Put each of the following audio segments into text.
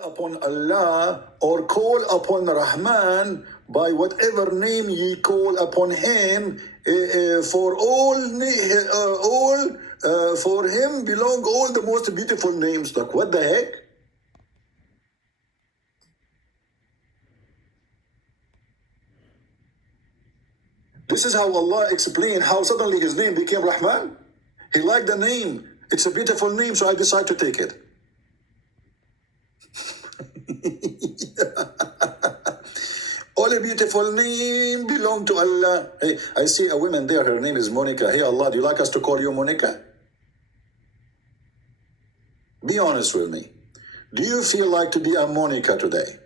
upon Allah or call upon Rahman by whatever name ye call upon him, for for him belong all the most beautiful names. Like, what the heck? This is how Allah explained how suddenly his name became Rahman. He liked the name. It's a beautiful name, so I decided to take it. All a beautiful name belong to Allah. Hey, I see a woman there. Her name is Monica. Hey, Allah, do you like us to call you Monica? Be honest with me. Do you feel like to be a Monica today?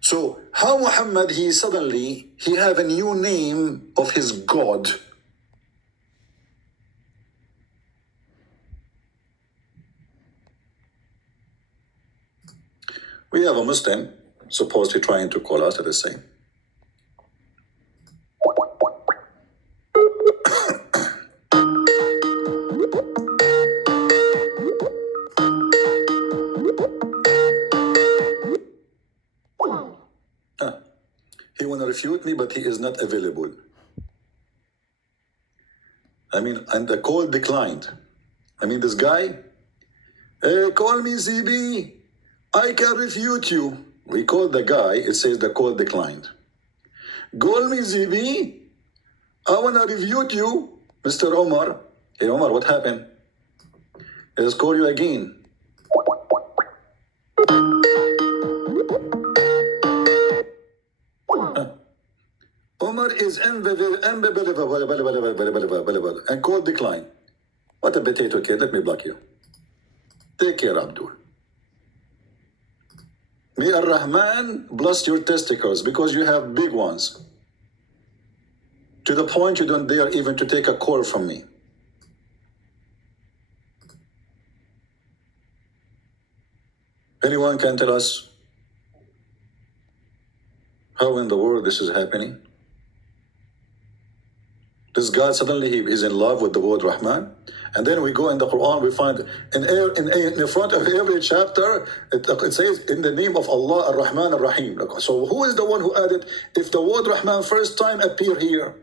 So how Muhammad, he have a new name of his God. We have a Muslim supposedly trying to call us at the same. He want to refute me, but he is not available. I mean, and the call declined. I mean, this guy, hey, call me ZB. I can refute you. We called the guy, it says the call declined. Call me ZB. I want to refute you, Mr. Omar. Hey, Omar, what happened? Let's call you again. Omar is unbelievable and call decline. What a potato kid. Let me block you. Take care, Abdul. May Ar-Rahman bless your testicles because you have big ones. To the point you don't dare even to take a call from me. Anyone can tell us how in the world this is happening? This God suddenly he is in love with the word Rahman, and then we go in the Quran, we find in front of every chapter it says in the name of Allah Ar-Rahman Ar-Rahim. So who is the one who added if the word Rahman first time appear here?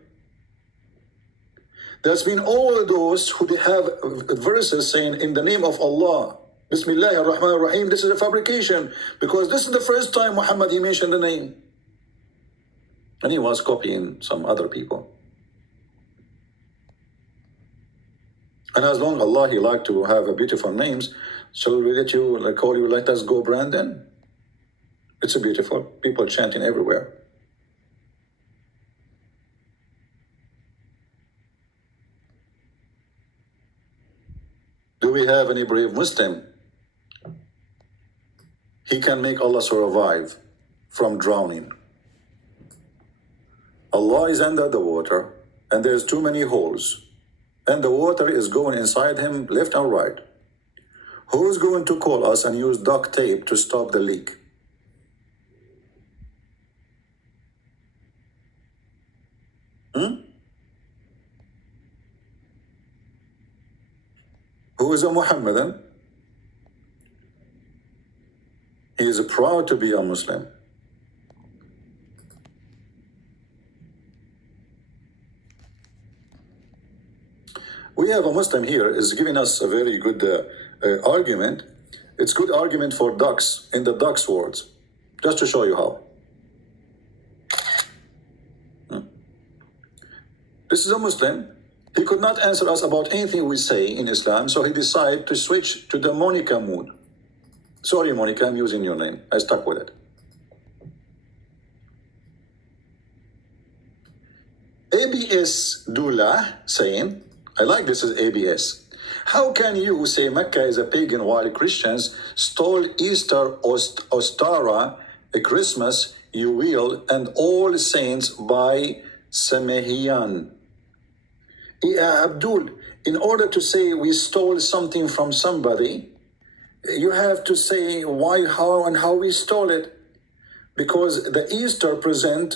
There's been all those who they have verses saying in the name of Allah, Bismillah Ar-Rahman Ar-Rahim. This is a fabrication because this is the first time Muhammad he mentioned the name, and he was copying some other people. And as long as Allah, he like to have beautiful names, so we let you call you, let us go, Brandon. It's a beautiful, people chanting everywhere. Do we have any brave Muslim? He can make Allah survive from drowning. Allah is under the water, and there's too many holes. And the water is going inside him left and right. Who's going to call us and use duct tape to stop the leak? Who is a Mohammedan? He is proud to be a Muslim. We have a Muslim here is giving us a very good argument. It's good argument for ducks in the ducks words. Just to show you how. This is a Muslim. He could not answer us about anything we say in Islam, so he decided to switch to the Monica mood. Sorry, Monica, I'm using your name. I stuck with it. ABS Dula saying, I like this as ABS. How can you say Mecca is a pagan while Christians stole Easter, Ostara, Christmas, Yule, and All Saints by Samahian? Abdul, in order to say we stole something from somebody, you have to say why, how, and how we stole it. Because the Easter present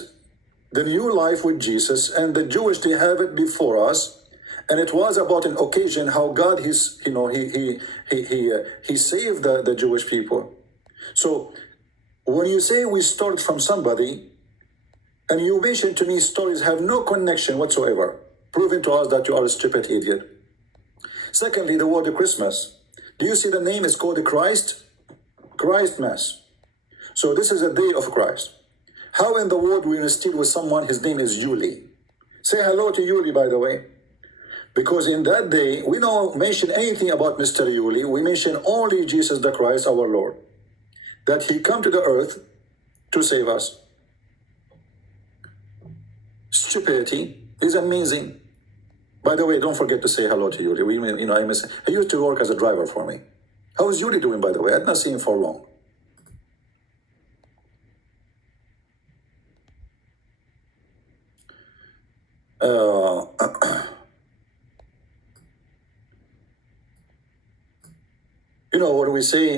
the new life with Jesus, and the Jewish, they have it before us. And it was about an occasion how God he saved the Jewish people. So when you say we start from somebody, and you mention to me stories have no connection whatsoever, proving to us that you are a stupid idiot. Secondly, the word Christmas. Do you see the name is called the Christ Mass? So this is a day of Christ. How in the world we still with someone, his name is Yuli? Say hello to Yuli, by the way. Because in that day, we don't mention anything about Mr. Yuli. We mention only Jesus the Christ, our Lord. That he come to the earth to save us. Stupidity is amazing. By the way, don't forget to say hello to Yuli. He used to work as a driver for me. How is Yuli doing, by the way? I've not seen him for long.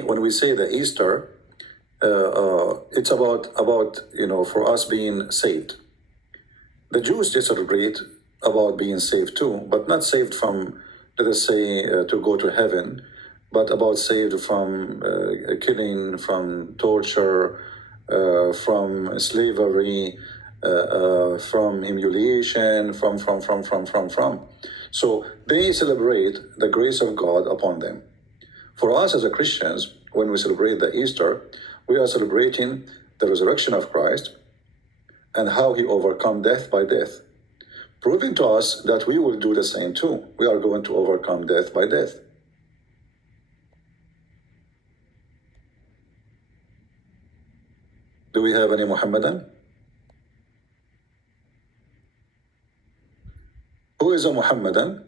When we say the Easter, it's about for us being saved. The Jews they celebrate about being saved too, but not saved from, let us say, to go to heaven, but about saved from killing, from torture, from slavery, from humiliation, from. So they celebrate the grace of God upon them. For us as Christians, when we celebrate the Easter, we are celebrating the resurrection of Christ and how he overcome death by death, proving to us that we will do the same too. We are going to overcome death by death. Do we have any Mohammedan? Who is a Mohammedan?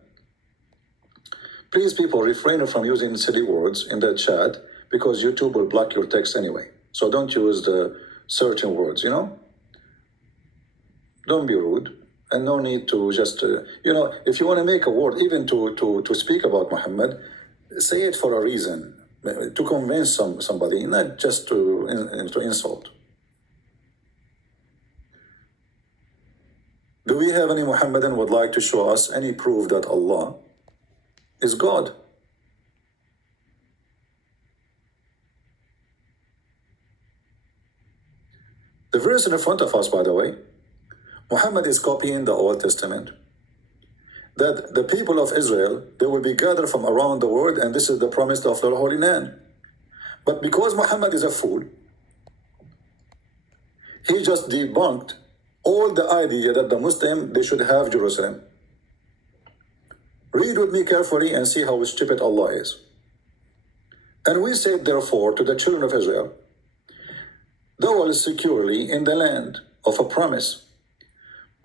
Please, people, refrain from using silly words in the chat because YouTube will block your text anyway. So don't use the certain words, Don't be rude. And no need to just, if you want to make a word, even to speak about Muhammad, say it for a reason, to convince somebody, not just to insult. Do we have any Muhammadan would like to show us any proof that Allah is God? The verse in front of us, by the way, Muhammad is copying the Old Testament. That the people of Israel, they will be gathered from around the world, and this is the promise of the Holy Land. But because Muhammad is a fool, he just debunked all the idea that the Muslim, they should have Jerusalem. Read with me carefully and see how stupid Allah is. And we said, therefore, to the children of Israel, dwell securely in the land of a promise.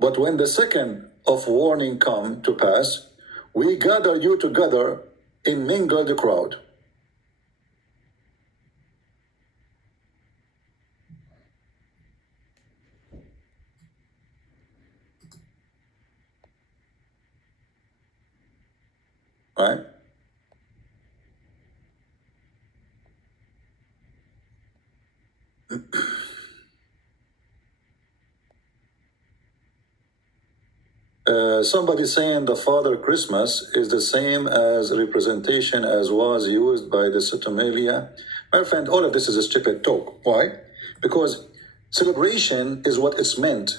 But when the second of warning come to pass, we gather you together in mingled crowd. Right? Somebody saying the Father Christmas is the same as representation as was used by the Sotomalia. My friend, all of this is a stupid talk. Why? Because celebration is what it's meant.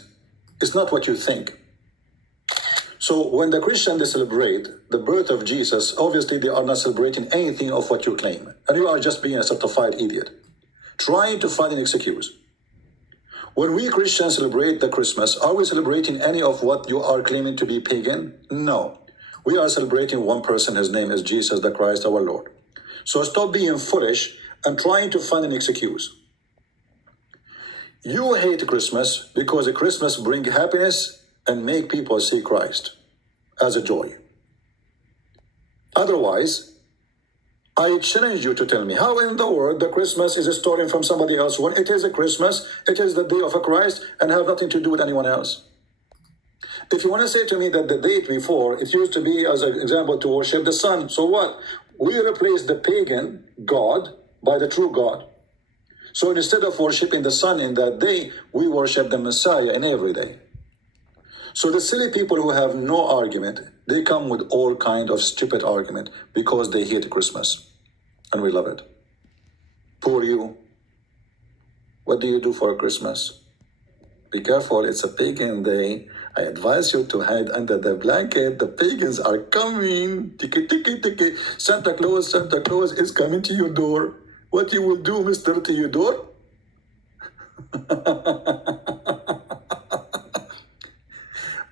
It's not what you think. So when the Christians they celebrate the birth of Jesus, obviously they are not celebrating anything of what you claim. And you are just being a certified idiot, trying to find an excuse. When we Christians celebrate the Christmas, are we celebrating any of what you are claiming to be pagan? No. We are celebrating one person, his name is Jesus the Christ, our Lord. So stop being foolish and trying to find an excuse. You hate Christmas because Christmas brings happiness and make people see Christ as a joy. Otherwise, I challenge you to tell me how in the world the Christmas is a story from somebody else when it is a Christmas, it is the day of a Christ and have nothing to do with anyone else. If you want to say to me that the date before, it used to be as an example to worship the sun, so what? We replace the pagan God by the true God. So instead of worshiping the sun in that day, we worship the Messiah in every day. So the silly people who have no argument, they come with all kind of stupid argument because they hate Christmas. And we love it. Poor you. What do you do for Christmas? Be careful, it's a pagan day. I advise you to hide under the blanket. The pagans are coming. Tiki, tiki, tiki. Santa Claus is coming to your door. What you will do, Mr. Theodore?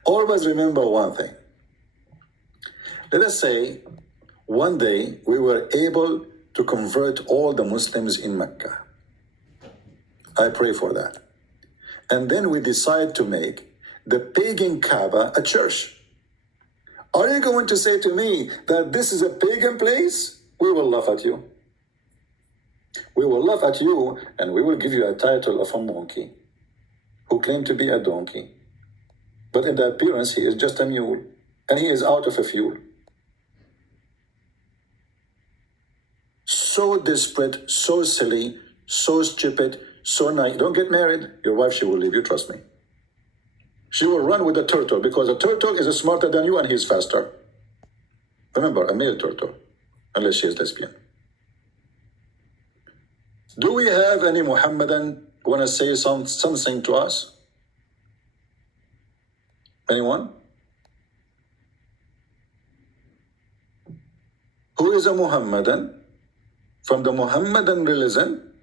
Always remember one thing. Let us say one day we were able to convert all the Muslims in Mecca. I pray for that. And then we decide to make the pagan Kaaba a church. Are you going to say to me that this is a pagan place? We will laugh at you. We will laugh at you and we will give you a title of a monkey who claimed to be a donkey. But in the appearance, he is just a mule and he is out of a fuel. So desperate, so silly, so stupid, so naive. Don't get married. Your wife, she will leave you, trust me. She will run with a turtle because a turtle is smarter than you and he's faster. Remember, a male turtle, unless she is lesbian. Do we have any Mohammedan want to say something to us? Anyone? Who is a Mohammedan from the Mohammedan religion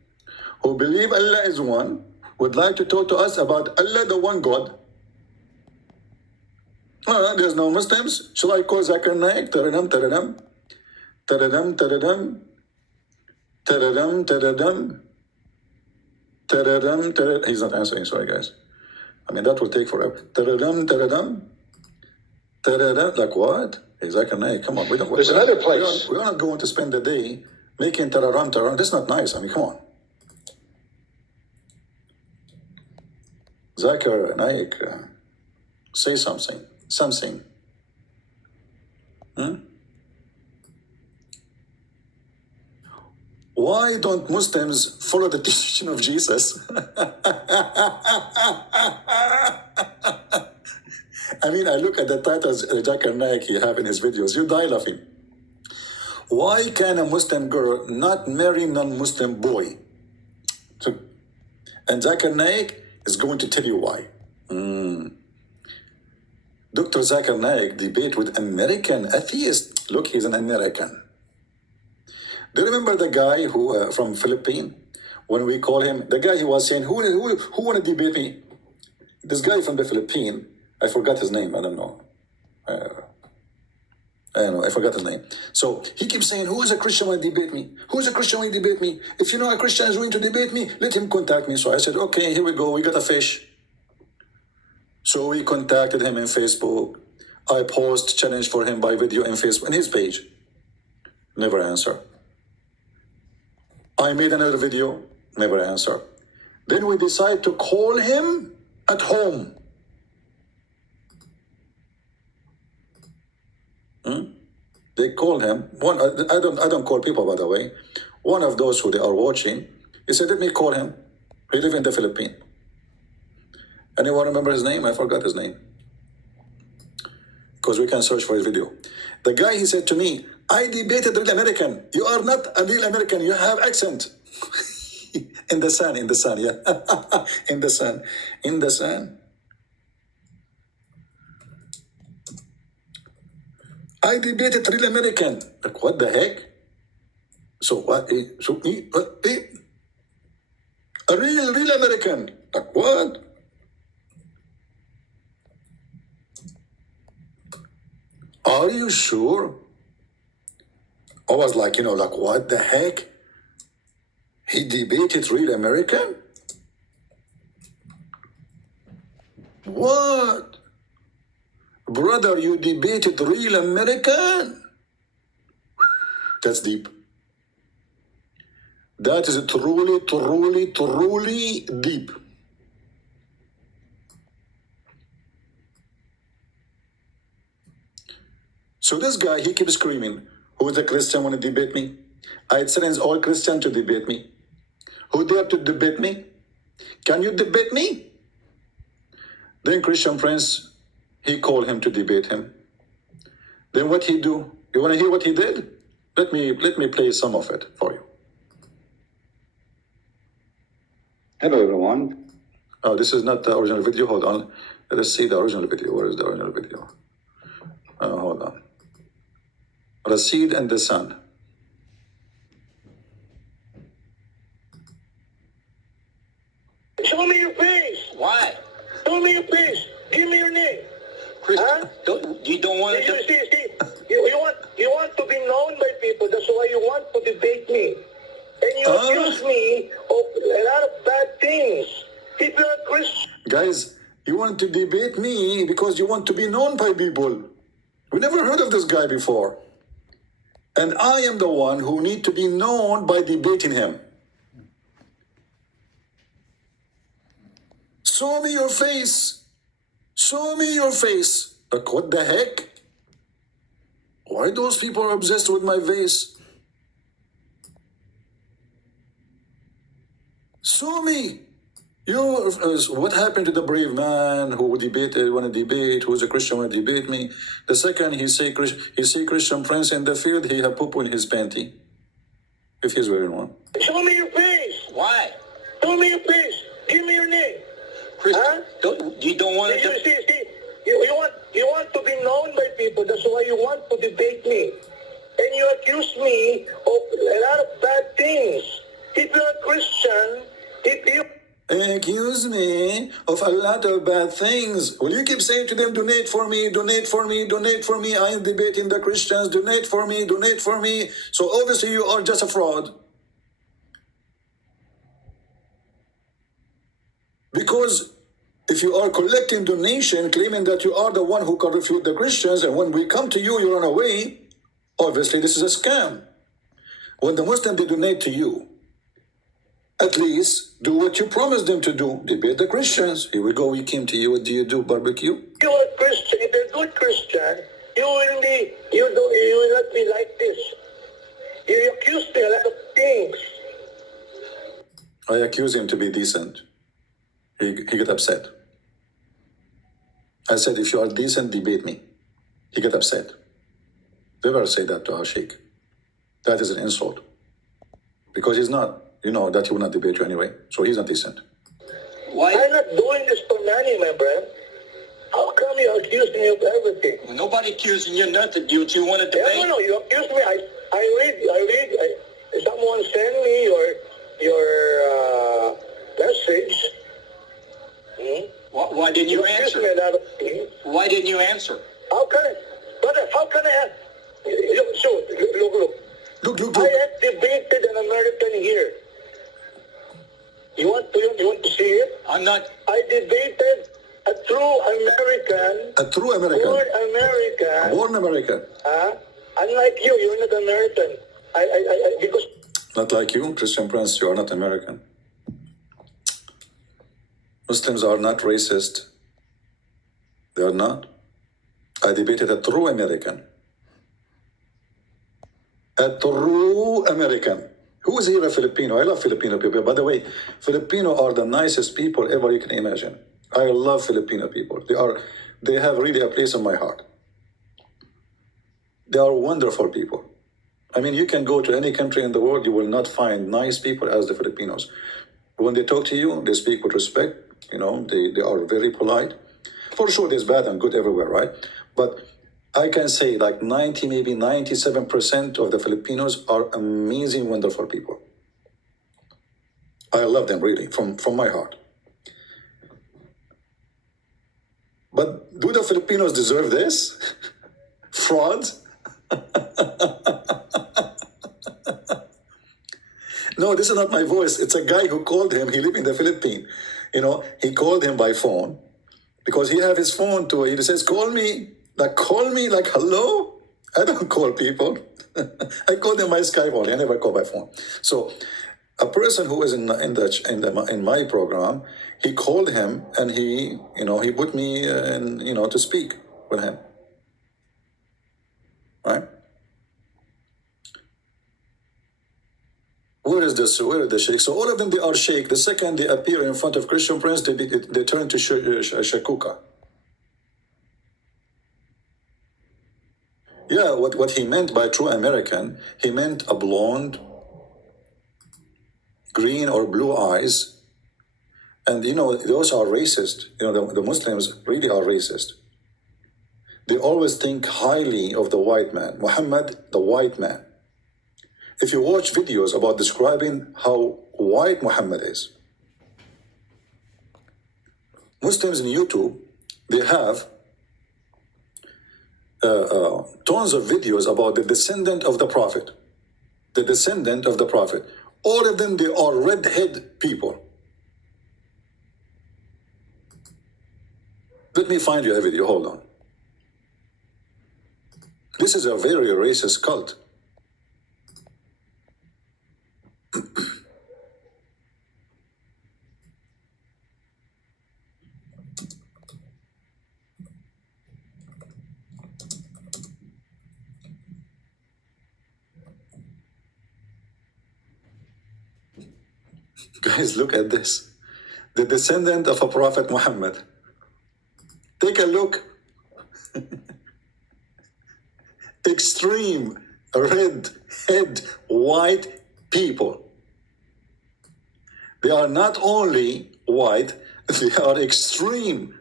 who believe Allah is one, would like to talk to us about Allah, the one God? There's no Muslims. Shall I call Zakir Naik? Taradam, taradam. Taradam, taradam. Taradam, taradam. Taradam, taradam. He's not answering, sorry guys. I mean, that will take forever. Taradam, taradam. Taradam. Like what? Hey, Zakir Naik, come on. There's another place. We're not going to spend the day making tararam, tararam. That's not nice. I mean, come on. Zakir Naik, say something. Something. Why don't Muslims follow the teaching of Jesus? I mean, I look at the titles Zakir Naik he have in his videos. You die laughing. Why can a Muslim girl not marry non-Muslim boy? And Zakir Naik is going to tell you why. Dr. Zakir Naik debate with American atheist. Look, he's an American. Do you remember the guy who from Philippines? When we call him, the guy he was saying, who want to debate me? This guy from the Philippines, I forgot his name, I don't know. I forgot his name. So he keeps saying, who is a Christian want to debate me? Who is a Christian want to debate me? If you know a Christian is going to debate me, let him contact me. So I said, okay, here we go. We got a fish. So we contacted him in Facebook. I post challenge for him by video in Facebook, in his page. Never answer. I made another video. Never answer. Then we decide to call him at home. They call him. I don't call people, by the way. One of those who they are watching, he said, let me call him. He lives in the Philippines. Anyone remember his name? I forgot his name. Because we can search for his video. The guy, he said to me, I debated real American. You are not a real American. You have accent. in the sun, yeah. in the sun. I debated real American. Like, what the heck? So what? A real American. Like, what? Are you sure? I was like, like, what the heck? He debated real American? What? Brother, you debated real American? That's deep. That is truly deep. So this guy, he keeps screaming, who is a Christian want to debate me? I challenge all Christians to debate me. Who dare to debate me? Can you debate me? Then Christian friends, He called him to debate him. Then what he do? You want to hear what he did? Let me play some of it for you. Hello, everyone. Oh, this is not the original video. Hold on. Let us see the original video. Where is the original video? Hold on. The seed and the sun. Show me your face. Why? Show me your face. Give me your name. Chris, Huh? you don't want You to... see, you want to be known by people. That's why you want to debate me. And you accuse me of a lot of bad things. People are Christians. Guys, you want to debate me because you want to be known by people. We never heard of this guy before. And I am the one who need to be known by debating him. Show me your face. Show me your face. Like, what the heck? Why those people are obsessed with my face? Show me. What happened to the brave man who debated, want to debate, who's a Christian, want to debate me? The second he see Christian Prince in the field, he have poo in his panty, if he's wearing one. Show me your face. Why? Show me your face. Give me your name. Chris, Huh? you don't want You to... see, you want to be known by people. That's why you want to debate me. And you accuse me of a lot of bad things. If you're a Christian, if you... Accuse me of a lot of bad things. Will you keep saying to them, donate for me, donate for me, donate for me? I am debating the Christians, donate for me, donate for me. So obviously you are just a fraud. Because if you are collecting donation, claiming that you are the one who can refute the Christians, and when we come to you, you run away, obviously this is a scam. When the Muslims, they donate to you, at least do what you promised them to do. Debate the Christians. Here we go, we came to you. What do you do? Barbecue? You are Christian. If you're a good Christian, you will not be like this. You accuse me a lot of things. I accuse him to be decent. He got upset. I said, if you are decent, debate me. He got upset. Never say that to our sheikh. That is an insult. Because he's not, you know, that he will not debate you anyway. So he's not decent. Why? I'm not doing this for money, my friend. How come you accuse me of everything? Well, nobody accusing you nothing. You want to debate? No, you accuse me. I read. Someone sent me your message. Why didn't you answer? Me a lot of things. Why didn't you answer? How can I? Brother, how can I? Look. Look. I have debated an American here. You want to see it? I'm not... I debated a true American. A true American. Born American. Born American. Unlike you, you're not American. Because... Not like you, Christian Prince, you are not American. Muslims are not racist. They are not. I debated a true American. A true American. Who is here a Filipino? I love Filipino people. By the way, Filipino are the nicest people ever you can imagine. I love Filipino people. They have really a place in my heart. They are wonderful people. I mean, you can go to any country in the world, you will not find nice people as the Filipinos. When they talk to you, they speak with respect. You know, they are very polite. For sure, there's bad and good everywhere, right? But I can say like 90, maybe 97% of the Filipinos are amazing, wonderful people. I love them really, from my heart. But do the Filipinos deserve this? Frauds? No, this is not my voice. It's a guy who called him. He lived in the Philippines. You know, he called him by phone because he have his phone too. He says, call me like hello. I don't call people. I call them by Skype only. I never call by phone. So a person who is in my program, he called him and he put me to speak with him. Right? Where is the sheikh? So all of them, they are sheikh. The second they appear in front of Christian Prince, they turn to shakuka. Yeah, what he meant by true American, he meant a blonde, green or blue eyes. And you know, those are racist. You know, the Muslims really are racist. They always think highly of the white man. Muhammad, the white man. If you watch videos about describing how white Muhammad is, Muslims in YouTube, they have tons of videos about the descendant of the Prophet. The descendant of the Prophet. All of them, they are redhead people. Let me find you a video, hold on. This is a very racist cult. Guys, look at this. The descendant of a Prophet Muhammad. Take a look. Extreme red head white people. They are not only white, they are extreme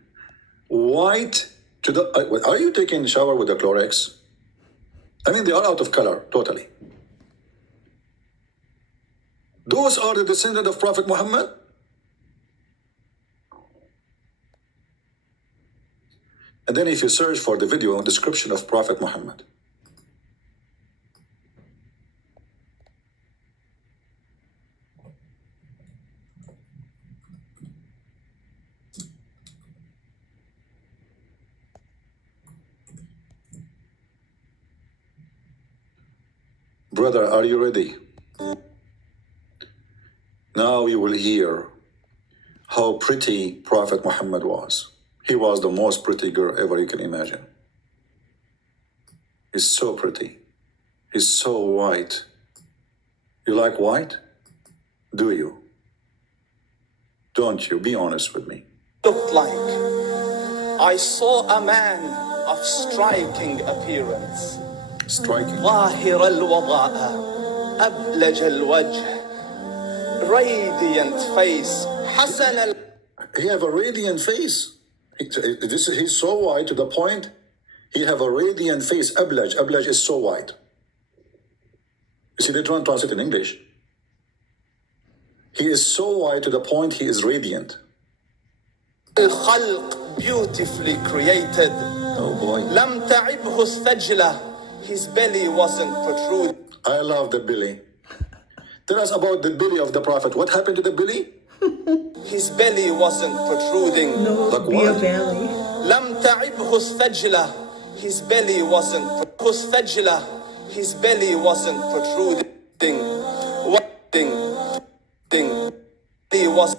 white to the... Are you taking a shower with the Clorox? I mean, they are out of color, totally. Those are the descendants of Prophet Muhammad? And then if you search for the video description of Prophet Muhammad, brother, are you ready? Now you will hear how pretty Prophet Muhammad was. He was the most pretty girl ever you can imagine. He's so pretty. He's so white. You like white? Do you? Don't you? Be honest with me. Looked like I saw a man of striking appearance. Striking. ظاهر الوضاء أبلج الوجه radiant face حسن He have a radiant face. He's so white to the point he have a radiant face. Ablaj. Ablaj is so white. You see, they try and translate in English. He is so white to the point he is radiant. الخلق beautifully created. Oh boy. لم تعبه الثجلة. His belly wasn't protruding. I love the belly. Tell us about the belly of the Prophet. What happened to the belly? His belly wasn't protruding. No, Like beer what? belly. لم تعبه الثجلة. His belly wasn't الثجلة. His belly wasn't protruding. He was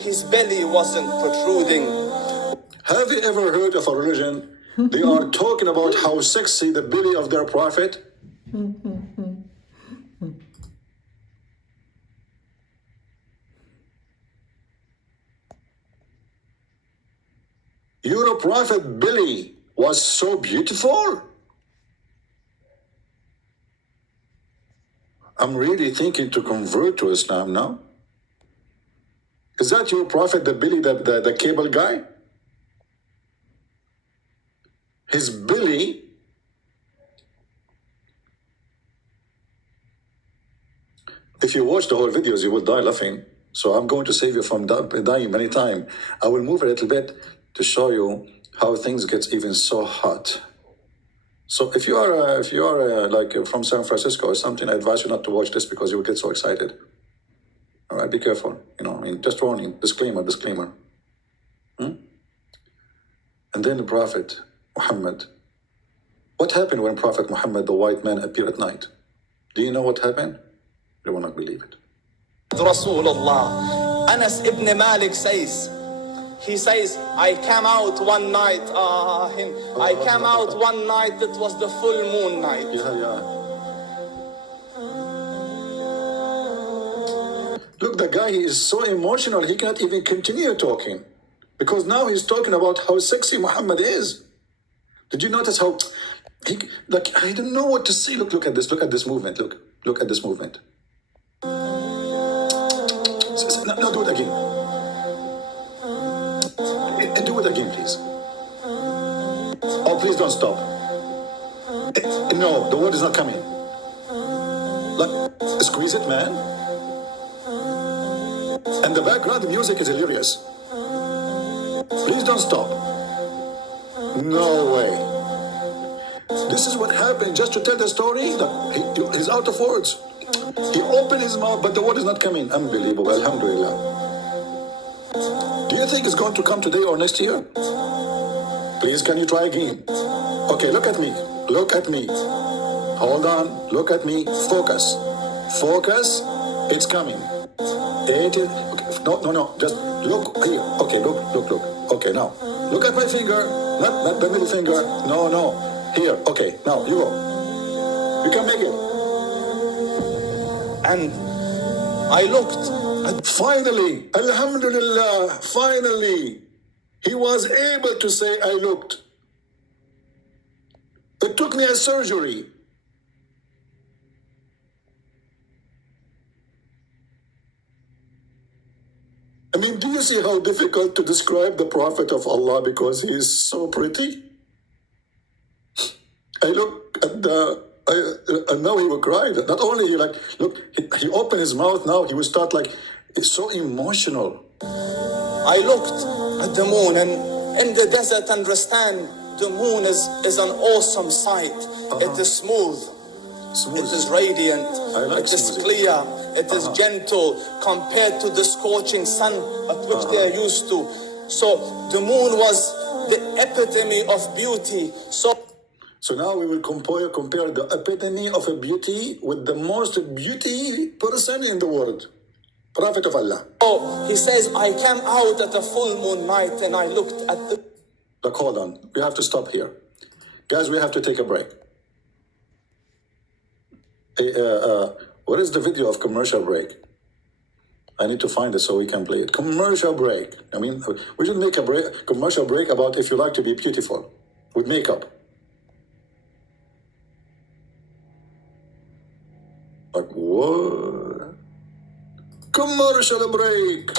his belly wasn't protruding. Have you ever heard of a religion? They are talking about how sexy the belly of their prophet. Your prophet belly was so beautiful. I'm really thinking to convert to Islam now. Is that your prophet, the belly, the cable guy? His belly, if you watch the whole videos, you will die laughing. So I'm going to save you from dying many times. I will move a little bit to show you how things get even so hot. So if you are like from San Francisco or something, I advise you not to watch this because you will get so excited. All right, be careful. You know, I mean, just warning, disclaimer. And then the Prophet Muhammad. What happened when Prophet Muhammad, the white man, appeared at night? Do you know what happened? You will not believe it. Rasulullah. Anas ibn Malik says, he says, I came out one night, I came out one night, it was the full moon night. Yeah. Look, the guy, he is so emotional, he cannot even continue talking. Because now he's talking about how sexy Muhammad is. Did you notice how Like, I don't know what to say. Look at this. Look at this movement. Look at this movement. No, do it again. And do it again, please. Oh, please don't stop. No, the word is not coming. Like, squeeze it, man. And the background, the music is hilarious. Please don't stop. No way. This is what happened. Just to tell the story, he's out of words. He opened his mouth, but the word is not coming. Unbelievable. Alhamdulillah. Do you think it's going to come today or next year? Please, can you try again? Okay, look at me. Look at me. Hold on. Look at me. Focus. Focus. It's coming. It is. Okay. No. Just look here. Okay, look. Okay, now. Look at my finger. Not the middle finger. No. Here. Okay, now you go. You can make it. And I looked. Finally, Alhamdulillah, finally, he was able to say, I looked. It took me a surgery. I mean, do you see how difficult to describe the Prophet of Allah because he is so pretty? I look at and now he will cry. Not only he opened his mouth now, he will start it's so emotional. I looked at the moon, and in the desert, understand, the moon is an awesome sight. It is smooth. It is radiant. Like it is clear. It is gentle compared to the scorching sun at which they are used to. So the moon was the epitome of beauty. So now we will compare the epitome of a beauty with the most beauty person in the world, Prophet of Allah. Oh, he says, I came out at a full moon night and I looked at the... Look, hold on. We have to stop here. Guys, we have to take a break. What is the video of commercial break? I need to find it so we can play it. Commercial break. I mean, we should make a commercial break about if you like to be beautiful with makeup. Like, what? Commercial break.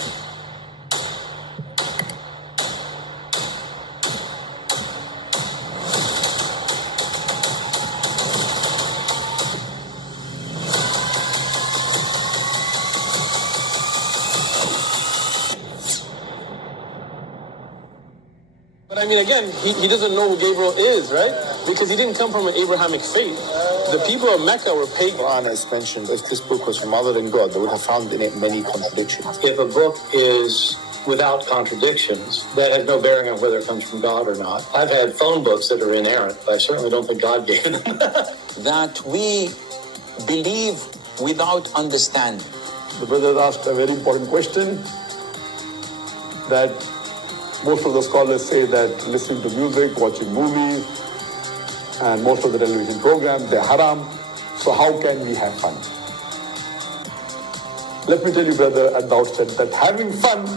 But I mean, again, he doesn't know who Gabriel is, right? Because he didn't come from an Abrahamic faith. The people of Mecca were pagan. Quran has mentioned if this book was from other than God, they would have found in it many contradictions. If a book is without contradictions, that has no bearing on whether it comes from God or not. I've had phone books that are inerrant, but I certainly don't think God gave them. That we believe without understanding. The brother asked a very important question that most of the scholars say that listening to music, watching movies, and most of the television programs, they're haram. So how can we have fun? Let me tell you, brother, at the outset, that having fun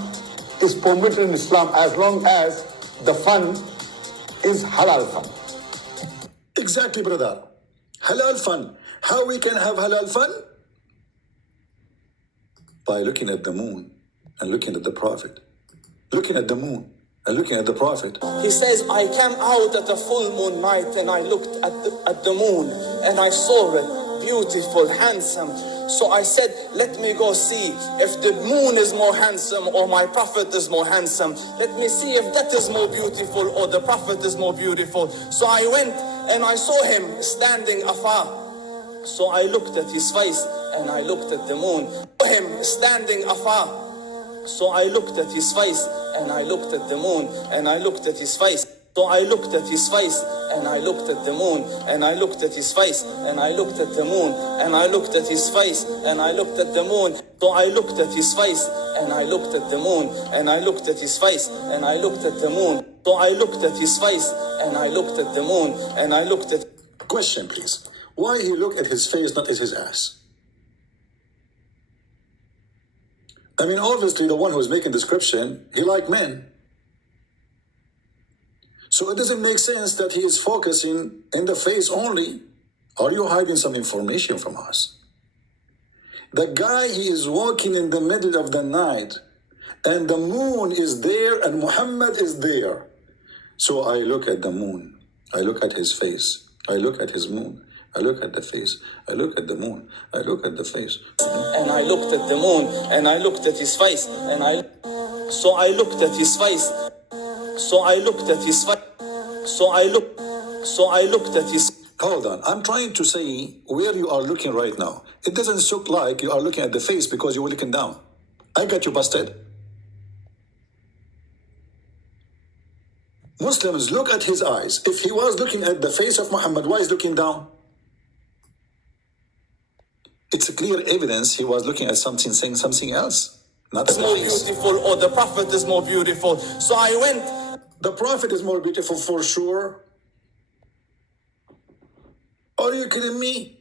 is permitted in Islam as long as the fun is halal fun. Exactly, brother. Halal fun. How we can have halal fun? By looking at the moon and looking at the Prophet. Looking at the moon and looking at the Prophet. He says, I came out at a full moon night and I looked at the moon and I saw it, beautiful, handsome. So I said, let me go see if the moon is more handsome or my Prophet is more handsome. Let me see if that is more beautiful or the Prophet is more beautiful. So I went and I saw him standing afar. So I looked at his face and I looked at the moon. Him standing afar. So I looked at his face and I looked at the moon and I looked at his face. So I looked at his face and I looked at the moon and I looked at his face and I looked at the moon and I looked at his face and I looked at the moon. So I looked at his face and I looked at the moon and I looked at his face and I looked at the moon. So I looked at his face and I looked at the moon and I looked at... Question, please. Why he looked at his face, not at his ass? I mean, obviously the one who's making description, he liked men. So it doesn't make sense that he is focusing in the face only. Are you hiding some information from us? The guy, he is walking in the middle of the night and the moon is there and Muhammad is there. So I look at the moon. I look at his face. I look at his moon. I look at the face. I look at the moon. I look at the face. And I looked at the moon, and I looked at his face, and I looked at his face. So I looked at his face. So I looked at his. Hold on. I'm trying to say where you are looking right now. It doesn't look like you are looking at the face because you were looking down. I got you busted. Muslims look at his eyes. If he was looking at the face of Muhammad, why is looking down? It's a clear evidence he was looking at something, saying something else. Not the more face. beautiful, or the Prophet is more beautiful. So I went. The Prophet is more beautiful for sure. Are you kidding me?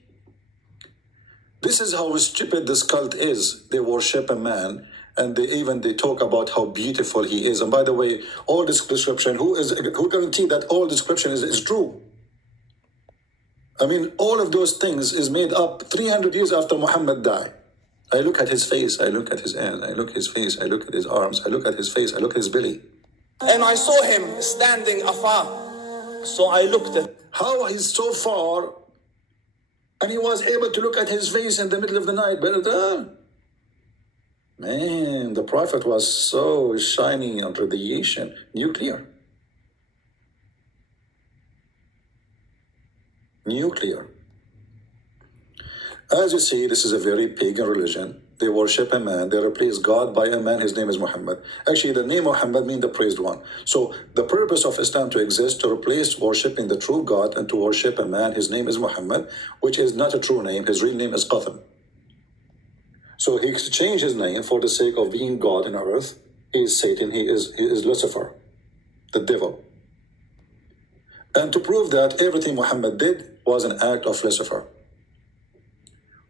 This is how stupid this cult is. They worship a man and they talk about how beautiful he is. And by the way, all this description, who guarantee that all description is true? I mean, all of those things is made up 300 years after Muhammad died. I look at his face, I look at his hands, I look at his face, I look at his arms, I look at his face, I look at his belly. And I saw him standing afar. So I looked at. How he's so far and he was able to look at his face in the middle of the night. Man, the Prophet was so shiny on radiation, nuclear. Nuclear. As you see, this is a very pagan religion. They worship a man. They replace God by a man. His name is Muhammad. Actually, the name Muhammad means the praised one. So the purpose of Islam to exist, to replace worshiping the true God and to worship a man. His name is Muhammad, which is not a true name. His real name is Qatham. So he exchanged his name for the sake of being God in earth. He is Satan. He is Lucifer, the devil. And to prove that everything Muhammad did was an act of Lucifer.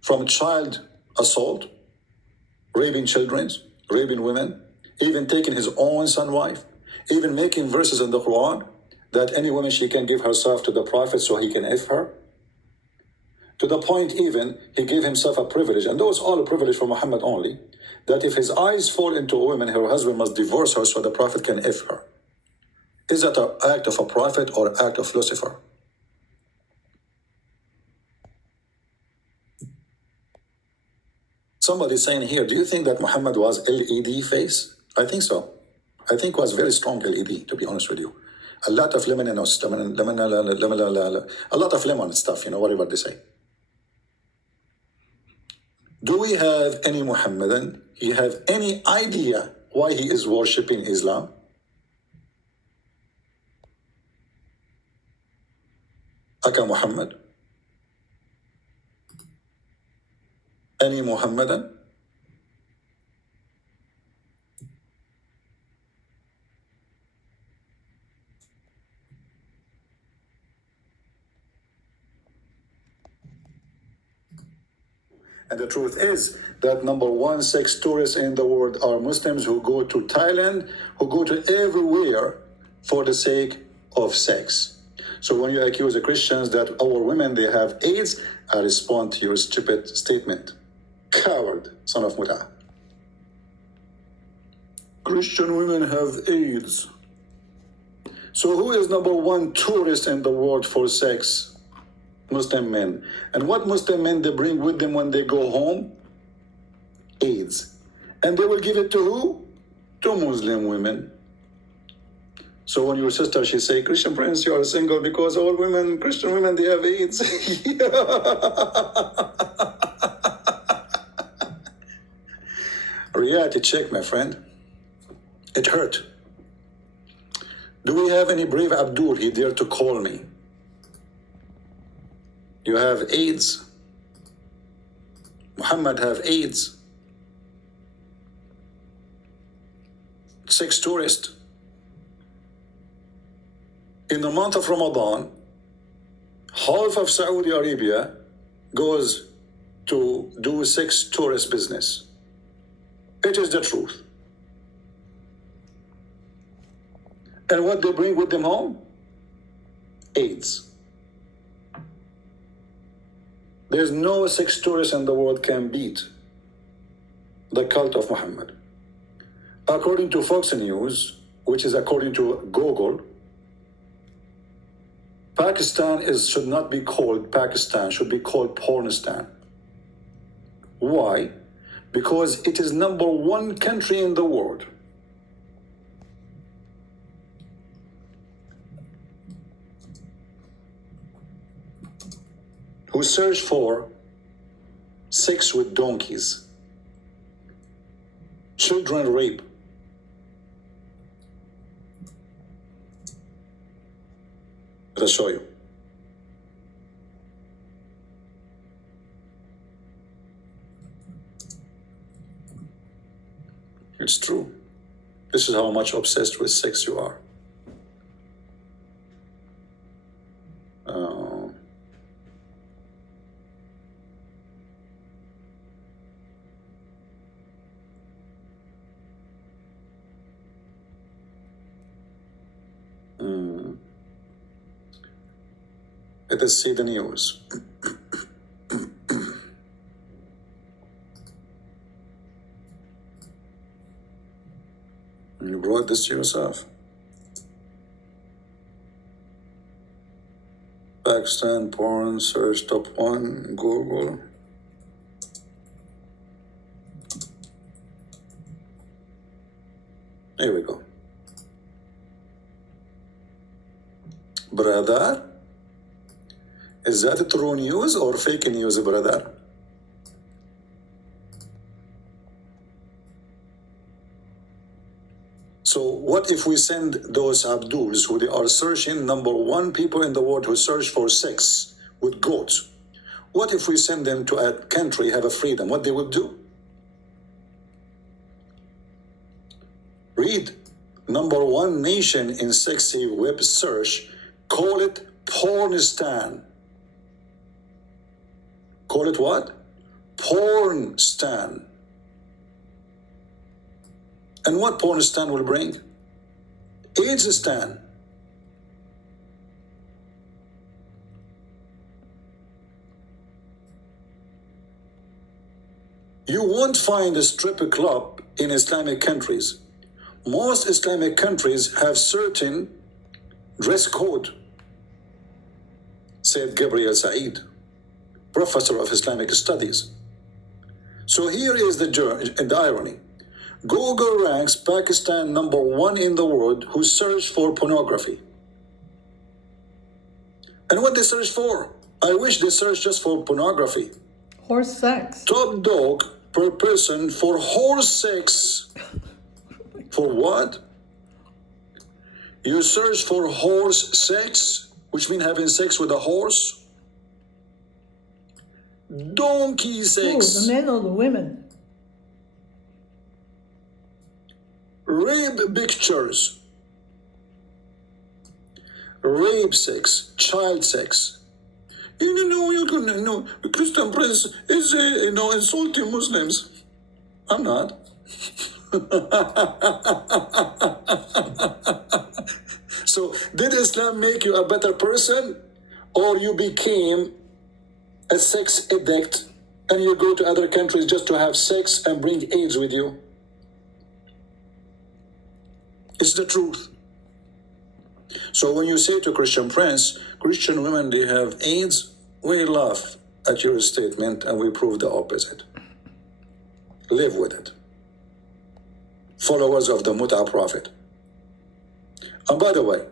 From child assault, raping children, raping women, even taking his own son wife, even making verses in the Quran that any woman she can give herself to the Prophet so he can F her. To the point even, he gave himself a privilege, and those all a privilege for Muhammad only, that if his eyes fall into a woman, her husband must divorce her so the Prophet can F her. Is that an act of a prophet or an act of Lucifer? Somebody saying here, do you think that Muhammad was LED face? I think so. I think was very strong LED, to be honest with you. A lot of luminous, a lot of lemon stuff, whatever they say. Do we have any Muhammadan? You have any idea why he is worshipping Islam? Aka Muhammad? Any Muhammadan? And the truth is that number 1, 6 tourists in the world are Muslims who go to Thailand, who go to everywhere for the sake of sex. So when you accuse the Christians that our women, they have AIDS, I respond to your stupid statement. Coward, son of Muta. Christian women have AIDS. So who is number 1 tourist in the world for sex? Muslim men. And what Muslim men they bring with them when they go home? AIDS. And they will give it to who? To Muslim women. So when your sister, she say, Christian prince, you are single because all women, Christian women, they have AIDS. Reality check, my friend. It hurt. Do we have any brave Abdul? He dared to call me. You have AIDS. Muhammad have AIDS. 6 tourists. In the month of Ramadan, half of Saudi Arabia goes to do 6 tourist business. It is the truth. And what they bring with them home? AIDS. There's no sex tourist in the world can beat the cult of Muhammad. According to Fox News, which is according to Google, Pakistan should not be called Pakistan, should be called Pornistan. Why? Because it is number one country in the world. Who search for sex with donkeys, children rape. Let us show you. It's true. This is how much obsessed with sex you are. Let us see the news. You brought this to yourself. Pakistan porn search top 1 Google. Here we go. Brother, is that true news or fake news, brother? So what if we send those Abduls who they are searching, number one people in the world who search for sex with goats? What if we send them to a country, have a freedom? What they would do? Read, number one nation in sexy web search, call it Pornistan. Call it what? Pornstan. And what Pornistan will bring? AIDS-stan. You won't find a stripper club in Islamic countries. Most Islamic countries have certain dress code, said Gabriel Said, professor of Islamic studies. So here is the irony. Google ranks Pakistan number one in the world who search for pornography. And what they search for? I wish they search just for pornography. Horse sex. Top dog per person for horse sex. For what? You search for horse sex, which means having sex with a horse. Donkey sex. Ooh, the men or the women? Rape pictures, rape sex, child sex. Christian Prince is insulting Muslims. I'm not. So, did Islam make you a better person, or you became a sex addict and you go to other countries just to have sex and bring AIDS with you? It's the truth. So when you say to Christian Prince, Christian women, they have AIDS, we laugh at your statement and we prove the opposite. Live with it. Followers of the Mut'a Prophet. And by the way,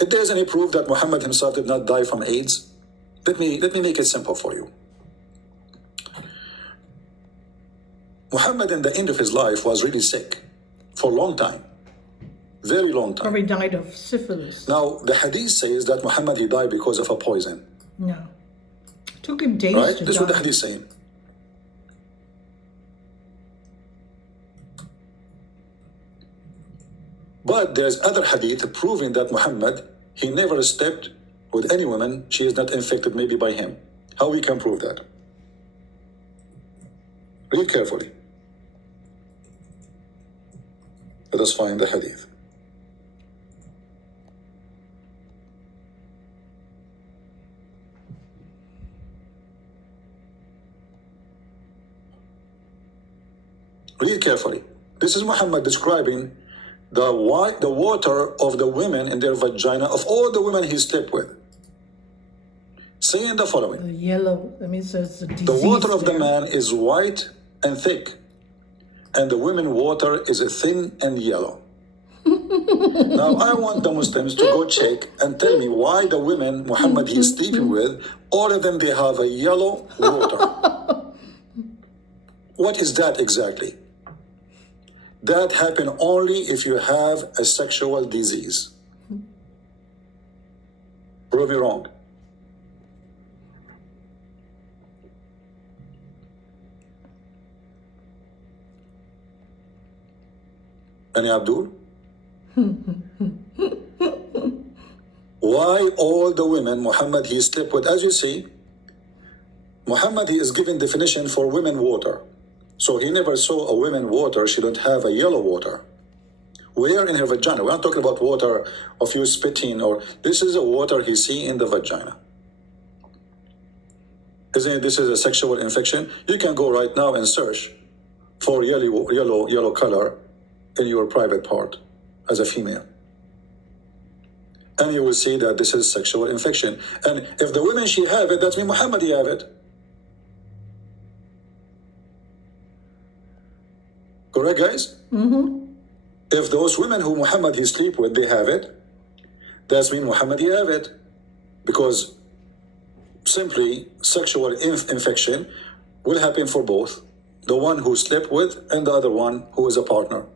if there's any proof that Muhammad himself did not die from AIDS, let me make it simple for you. Muhammad in the end of his life was really sick for a long time. Very long time. Probably died of syphilis. Now, the hadith says that Muhammad, he died because of a poison. No. It took him days right? to This is die. what the hadith is saying. But there's other hadith proving that Muhammad, he never slept with any woman. She is not infected maybe by him. How we can prove that? Read carefully. Let us find the hadith. Read carefully. This is Muhammad describing the water of the women in their vagina of all the women he slept with. Saying the following. The yellow, that means there's a disease. The water of the there. man is white and thick, and the women water is thin and yellow. Now I want the Muslims to go check and tell me why the women Muhammad is sleeping with, all of them they have a yellow water. What is that exactly? That happens only if you have a sexual disease. Prove me wrong. Any Abdul? Why all the women Muhammad he slept with? As you see, Muhammad he is giving definition for women water. So he never saw a woman water, she don't have a yellow water. Where in her vagina? We're not talking about water of you spitting, or this is a water he see in the vagina. Isn't it, this is a sexual infection? You can go right now and search for yellow color in your private part as a female. And you will see that this is sexual infection. And if the women she have it, that means Muhammad he have it. Correct, guys? Mm-hmm. If those women who Muhammad he sleep with, they have it, that means Muhammad he have it. Because simply sexual infection will happen for both. The one who slept with and the other one who is a partner.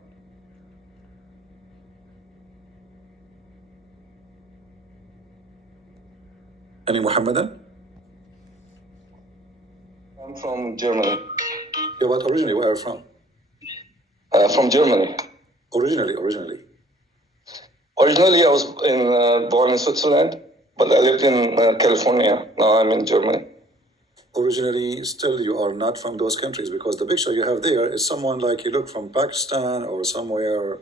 Any Muhammadan? I'm from Germany. Yeah, but originally where are you from? From Germany. Originally. Originally, I was born in Switzerland, but I lived in California. Now I'm in Germany. Originally, still you are not from those countries, because the picture you have there is someone like you look from Pakistan or somewhere,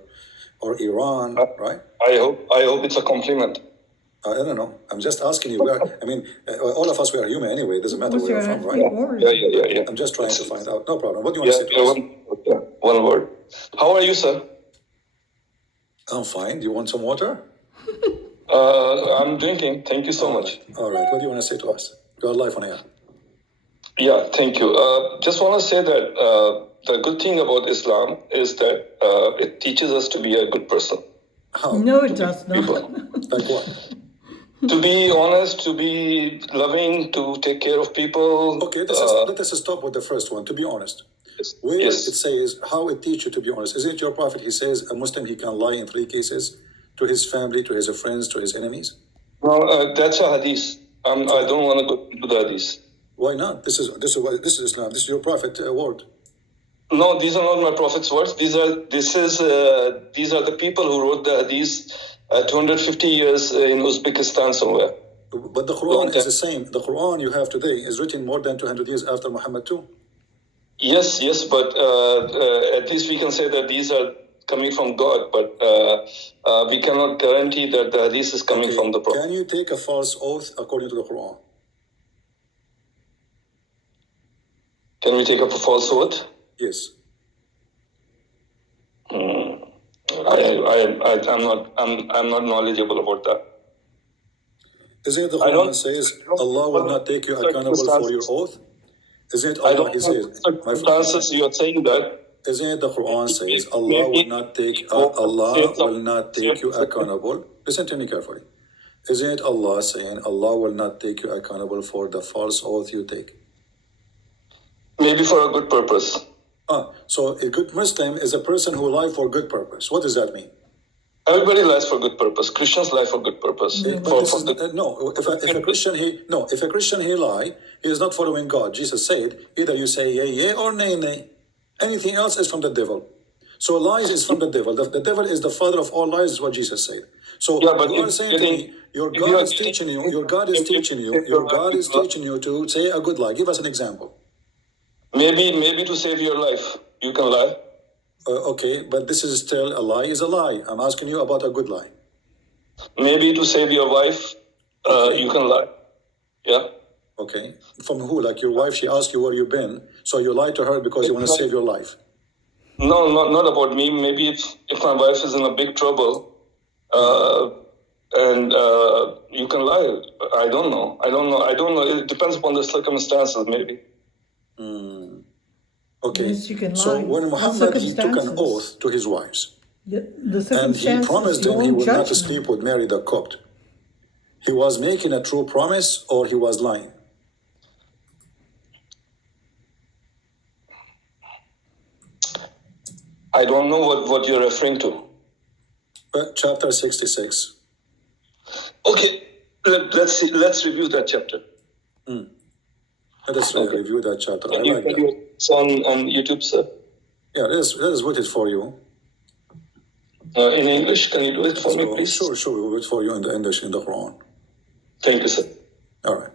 or Iran, right? I hope it's a compliment. I don't know. I'm just asking you where. I mean, all of us we are human anyway. It doesn't matter What's where your you're from, right? ethnic origin? Yeah. I'm just trying to find out. No problem. What do you want to say to us? One word. How are you, sir? I'm fine. Do you want some water? I'm drinking. Thank you so much. All right. What do you want to say to us? You are live on air. Yeah, thank you. Just want to say that the good thing about Islam is that it teaches us to be a good person. How? No, it does not. Like what? To be honest, to be loving, to take care of people. Okay, let us stop with the first one, to be honest. Where Yes. it says, how it teaches you to be honest. Isn't it your prophet, he says, a Muslim, he can lie in 3 cases, to his family, to his friends, to his enemies? No, that's a hadith. I don't want to go into the hadith. Why not? This is Islam. This is your prophet word. No, these are not my prophet's words. These are the people who wrote the hadith 250 years in Uzbekistan somewhere. But the Quran is the same. The Quran you have today is written more than 200 years after Muhammad too. Yes, but at least we can say that these are coming from God, but we cannot guarantee that the hadith is coming from the Prophet. Can you take a false oath according to the Quran? Can we take up a false oath? Yes. I'm not knowledgeable about that. Isn't it the Quran says Allah will not take you accountable for your oath? Isn't it Allah he says? Circumstances, you are saying that. Isn't it the Quran says Allah will not take you accountable? Listen to me carefully. Isn't it Allah saying Allah will not take you accountable for the false oath you take? Maybe for a good purpose. So a good Muslim is a person who lies for good purpose. What does that mean? Everybody lies for good purpose. Christians lie for good purpose. If a Christian he lie, he is not following God. Jesus said, either you say yea or nay. Anything else is from the devil. So lies is from the devil. The devil is the father of all lies, is what Jesus said. So you are saying to me, your God is teaching you to say a good lie. Give us an example. Maybe to save your life, you can lie. Okay, but this is still a lie is a lie. I'm asking you about a good lie. Maybe to save your wife, you can lie. Yeah. Okay. From who? Like your wife, she asked you where you've been, so you lie to her because you want to save your life. No, not about me. Maybe if my wife is in a big trouble, and you can lie. I don't know. It depends upon the circumstances, maybe. Okay. Yes, you can So lie. when What Muhammad, he took an circumstances? oath to his wives, The and he circumstances, promised your them he own would not judgment. sleep with Mary the Copt. He was making a true promise, or he was lying? I don't know what you're referring to. Chapter 66. Okay, let's see. Let's review that chapter. Let us review that chapter. I Can you like that. it's on YouTube, sir? Yeah, let us put it for you. In English, can you do it for me, please? Sure, we'll wait for you in the English, in the Quran. Thank you, sir. All right.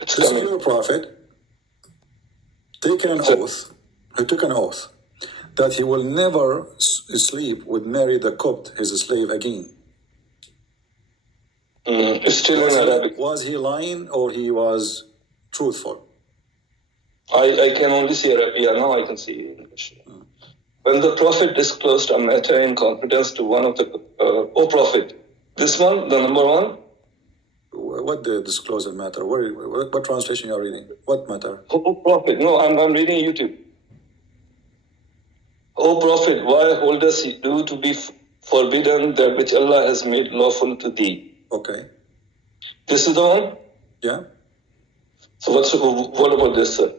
It's This coming. pure prophet taken an oath. He took an oath that he will never sleep with Mary the Copt, his slave, again. It's still in Arabic. Was he lying or he was truthful? I can only see Arabic. Yeah, now I can see English. When the Prophet disclosed a matter in confidence to one of the... O Prophet, this one, the number one? What the disclosure matter? What translation you are reading? What matter? O Prophet, no, I'm reading YouTube. O Prophet, why holdest you to be forbidden that which Allah has made lawful to thee? Okay. This is the one? Yeah. So what about this, sir?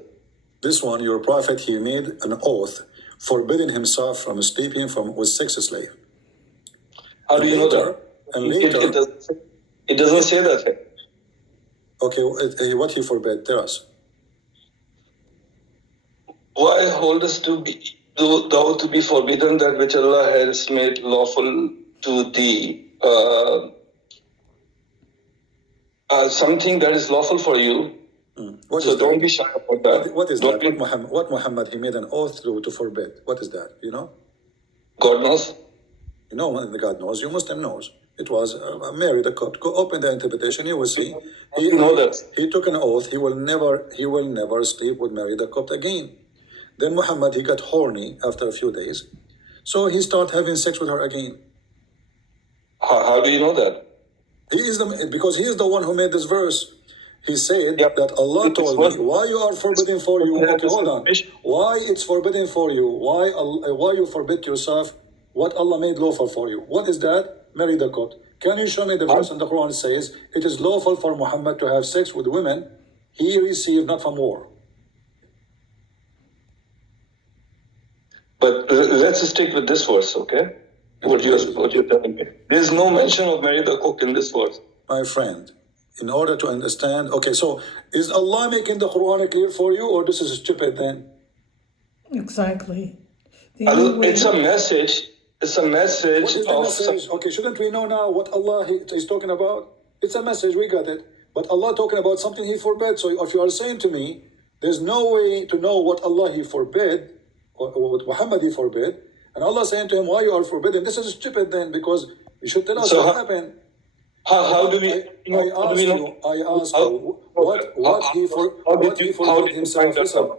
This one, your prophet, he made an oath forbidding himself from sleeping with sex slave. How do you know that? And later... It doesn't say that. Okay, what he forbade? Tell us. Why holdest thou to be forbidden that which Allah has made lawful to thee? Something that is lawful for you. So don't be shy about that. What is that? What Muhammad, he made an oath to forbid. What is that? You know? God knows. You know, God knows. You Muslim knows. It was Mary the Copt. Go open the interpretation. You will see. He took an oath. He will never sleep with Mary the Copt again. Then Muhammad, he got horny after a few days, so he started having sex with her again. How do you know that? Because he is the one who made this verse. He said that Allah told me, why you are forbidden for you? Okay, hold on. Why it's forbidden for you? Why you forbid yourself what Allah made lawful for you? What is that? Marry the Copt. Can you show me the verse in the Quran says it is lawful for Muhammad to have sex with women he received not from war? But let's stick with this verse, okay? What you're telling me. There's no mention of Mary the Copt in this verse. My friend, in order to understand, okay, so is Allah making the Quran clear for you, or this is stupid then? Exactly. It's a message. It's a message. What is the message? Okay, shouldn't we know now what Allah is talking about? It's a message, we got it. But Allah talking about something He forbade. So if you are saying to me, there's no way to know what Allah He forbade, or what Muhammad He forbade, and Allah saying to him, why you are forbidden? This is stupid then, because you should tell us what happened. How do we? I asked you what he forbade himself from.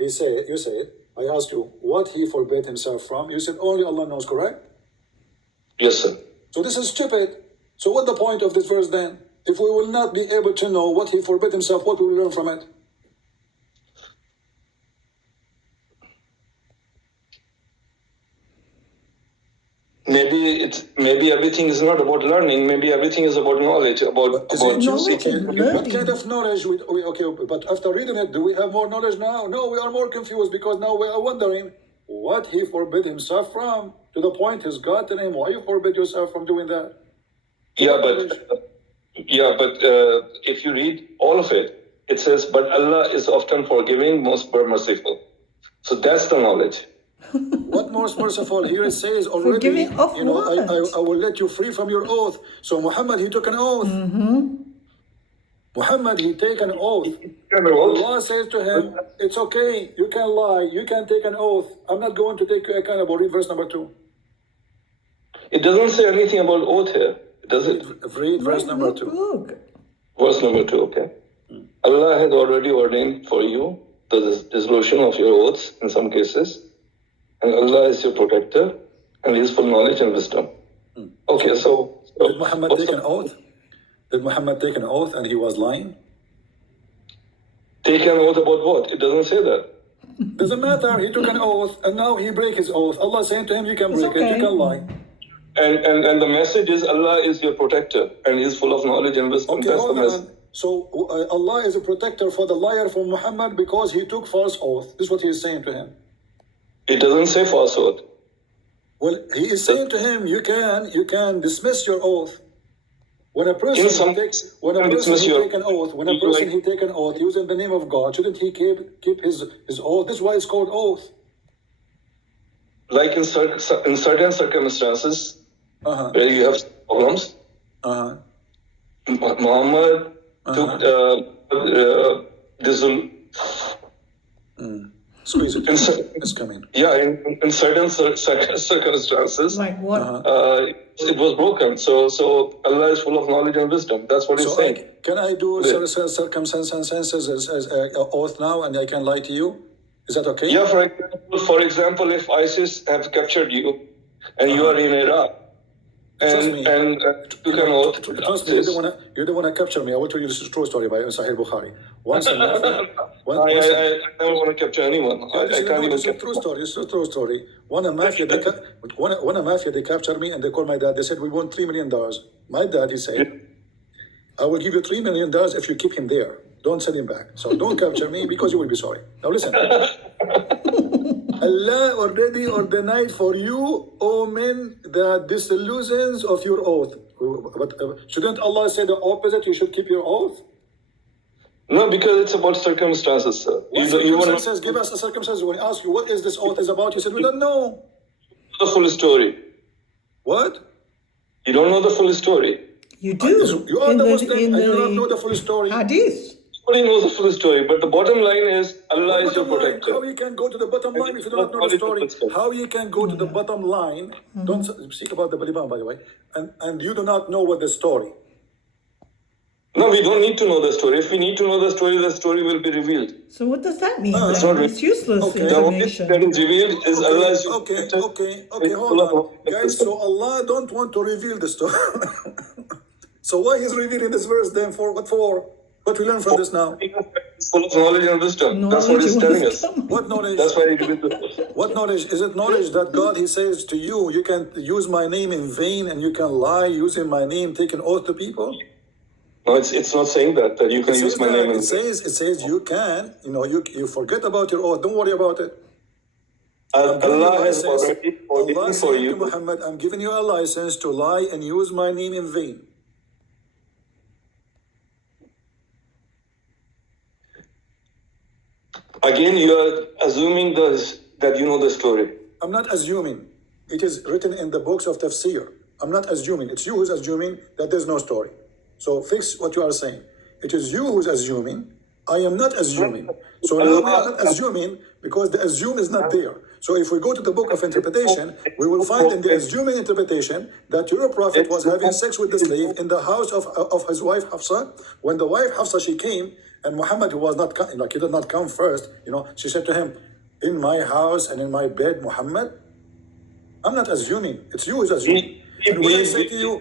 You said, I asked you what he forbade himself from. You said only Allah knows, correct? Yes, sir. So this is stupid. So what's the point of this verse then? If we will not be able to know what he forbade himself, what will we learn from it? Maybe everything is not about learning. Maybe everything is about knowledge. About what kind of knowledge? But after reading it, do we have more knowledge now? No, we are more confused because now we are wondering what he forbid himself from. To the point, his God telling him, why you forbid yourself from doing that? But if you read all of it, it says, "But Allah is often forgiving, most merciful." So that's the knowledge. What most merciful? Here it says already, I will let you free from your oath. So Muhammad, he took an oath. Muhammad, he take an oath. Allah says to him, it's okay, you can lie, you can take an oath. I'm not going to take you accountable. Read verse number 2. It doesn't say anything about oath here, does it? Read verse number 2. Verse number 2, okay. Allah has already ordained for you the dissolution of your oaths in some cases. and Allah is your protector, and He is full knowledge and wisdom. Okay, so Did Muhammad take an oath? Did Muhammad take an oath and he was lying? Take an oath about what? It doesn't say that. Doesn't matter. He took an oath and now he break his oath. Allah saying to him, you can break it, you can lie. And the message is Allah is your protector, and He is full of knowledge and wisdom. Okay, That's the hold message. on. So Allah is a protector for the liar for Muhammad because he took false oath. This is what he is saying to him. It doesn't say false oath. Well, he is saying to him, you can dismiss your oath. When a person take an oath using the name of God, shouldn't he keep his oath? This is why it's called oath. Like in certain circumstances where you have problems, Muhammad took this. Squeeze it. It's coming. Yeah, in certain circumstances, like what? It was broken. So Allah is full of knowledge and wisdom. That's what He's saying. Can I do circumstances as oath now, and I can lie to you? Is that okay? Yeah, for example, if ISIS have captured you, and you are in Iraq, and you can oath. Trust me, you don't want to capture me. I will tell you this is a true story by Sahih Bukhari. Once I never want to capture anyone. I can't even capture. It's a true story. One mafia, they captured me and they called my dad. They said, we want $3 million. My dad, he said, I will give you $3 million if you keep him there. Don't send him back. So don't capture me because you will be sorry. Now listen. Allah already ordained for you, O men, the disillusions of your oath. But shouldn't Allah say the opposite? You should keep your oath? No, because it's about circumstances, sir. Circumstances? Give us the circumstances. When I ask you, what is this oath is about? You said, we don't know. The full story. What? You don't know the full story. You do. You are the Muslim and you don't know the full story. Hadith. Nobody knows the full story, but the bottom line is Allah is your protector. How you can go to the bottom line if you do not know the story? How you can go to the bottom line? Don't speak about the Baliban, by the way. And you do not know what the story. No, we don't need to know the story. If we need to know the story will be revealed. So what does that mean? It's useless The only thing that is revealed is Allah is your protector. Okay, hold on. Guys, so Allah don't want to reveal the story. So why He's revealing this verse then? For what for? What we learn from this now? It's full of knowledge and wisdom. That's what He's telling us. What knowledge? That's why He did it. What knowledge? Is it knowledge that God, He says to you, you can use my name in vain and you can lie using my name, take an oath to people? No, it's not saying that you can use my name. It says you can, you forget about your oath. Don't worry about it. Allah has already ordained for you. Muhammad, I'm giving you a license to lie and use my name in vain. Again, you are assuming that you know the story. I'm not assuming. It is written in the books of tafsir. I'm not assuming. It's you who's assuming that there's no story. So fix what you are saying. It is you who's assuming. I am not assuming. So now we are not assuming because the assume is not there. So if we go to the book of interpretation, we will find in the assuming interpretation that your prophet was having sex with the slave in the house of his wife Hafsa. When the wife Hafsa, she came, and Muhammad, who was not, he did not come first, she said to him, in my house and in my bed, Muhammad. I'm not assuming. It's you who's assuming. And when I say to you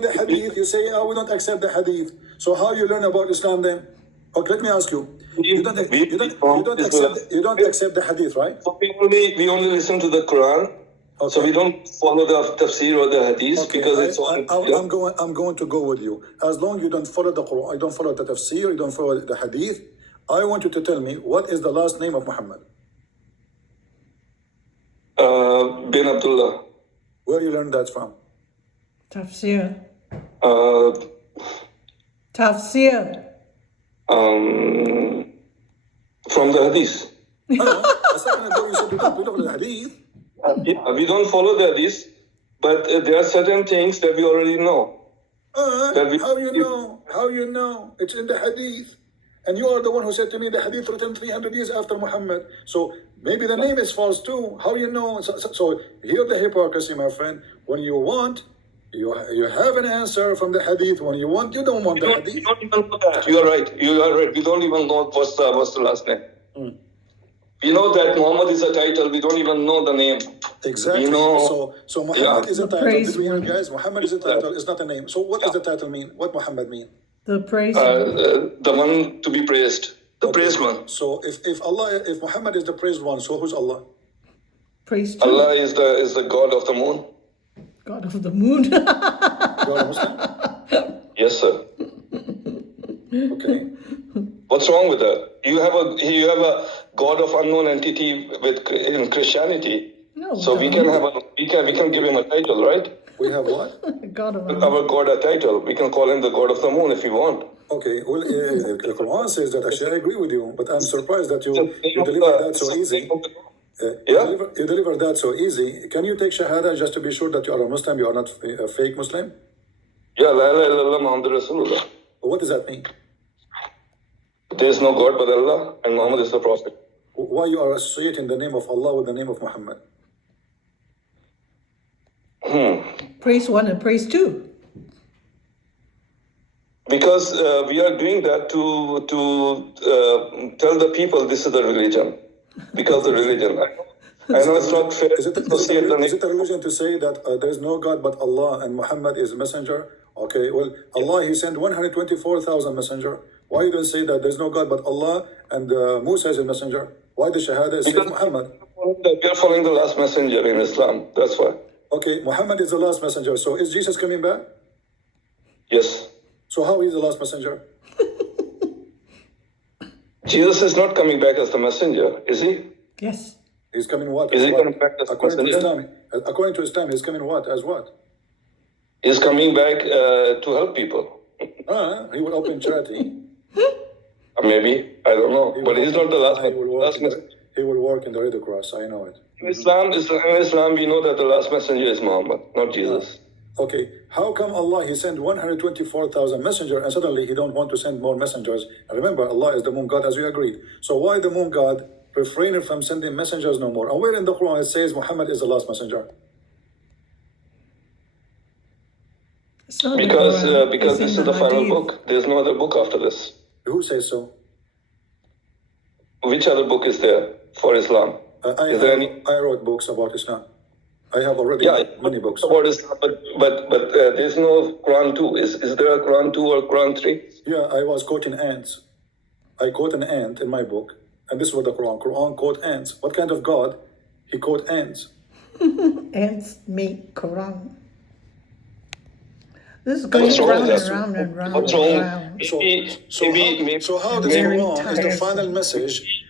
the hadith, you say, we don't accept the hadith. So how you learn about Islam then? Okay, let me ask you. You don't accept the hadith, right? So we only listen to the Quran. Okay. So we don't follow the tafsir or the hadith because it's all. I'm going to go with you. As long as you don't follow the Quran, you don't follow the tafsir, you don't follow the hadith, I want you to tell me what is the last name of Muhammad? Bin Abdullah. Where you learned that from? Tafsir. From the hadith. A second ago you said you don't follow the hadith. Yeah, we don't follow the hadith, but there are certain things that we already know. How you know? It's in the hadith. And you are the one who said to me the hadith written 300 years after Muhammad. So maybe the name is false too. How you know? So here the hypocrisy, my friend. When you want, you have an answer from the hadith. When you want, you don't want the hadith. You don't even know that. You are right. We don't even know what's the last name. We know that Muhammad is a title. We don't even know the name. Exactly. You know, So Muhammad yeah. is a The title. praise Did we hear, one. guys? Muhammad is a title. It's not a name. So what does the title mean? What Muhammad mean? The praise. The one to be praised, the praised one. So if Muhammad is the praised one, so who's Allah? Praise to Allah is the God of the moon. God of the moon. You are a Muslim? Yes, sir. Okay. What's wrong with that? You have a God of unknown entity in Christianity. No, So we can give him a title, right? We have what? God of Our God a title. We can call him the God of the moon if we want. Okay. Well, the Quran says that. Actually, I agree with you, but I'm surprised that you deliver that so easy. You deliver that so easy. Can you take Shahada just to be sure that you are a Muslim? You are not a fake Muslim. Yeah, la ilaha illallah Muhammad Rasulullah. What does that mean? There is no God but Allah, and Muhammad is the Prophet. Why you are associating the name of Allah with the name of Muhammad? praise one and praise two. Because we are doing that to tell the people this is the religion. Because the religion. I know it's not fair Is it a religion to say that there is no God but Allah and Muhammad is a messenger? Okay, well, Allah, he sent 124,000 messenger. Why you don't say that there's no God but Allah and Musa is a messenger? Why the Shahada says Muhammad? We are following the last messenger in Islam. That's why. Okay, Muhammad is the last messenger. So is Jesus coming back? Yes. So how is the last messenger? Jesus is not coming back as the messenger, is he? Yes. He's coming what? Is he what? coming back as the According to messenger? Islam, according to Islam, he's coming what? As what? He's coming back to help people. He will open charity. Maybe, I don't know. But he's not the last messenger. He will work in the Red Cross, I know it. In Islam, we know that the last messenger is Muhammad, not Jesus. Okay, how come Allah, he sent 124,000 messengers and suddenly he don't want to send more messengers? And remember, Allah is the moon God as we agreed. So why the moon God refraining from sending messengers no more? And where in the Quran it says Muhammad is the last messenger? It's not Because It's this in is the final Hadith. book. There's no other book after this. Who says so? Which other book is there for Islam? I wrote books about Islam. I have already many books. About Islam, but there's no Quran 2. Is there a Quran 2 or Quran 3? Yeah, I was quoting ants. I quote an ant in my book, and this is what the Quran quote ants. What kind of God? He quote ants. Ants make Quran. This is going round and round and round What's and wrong? round. So how does Quran is the final message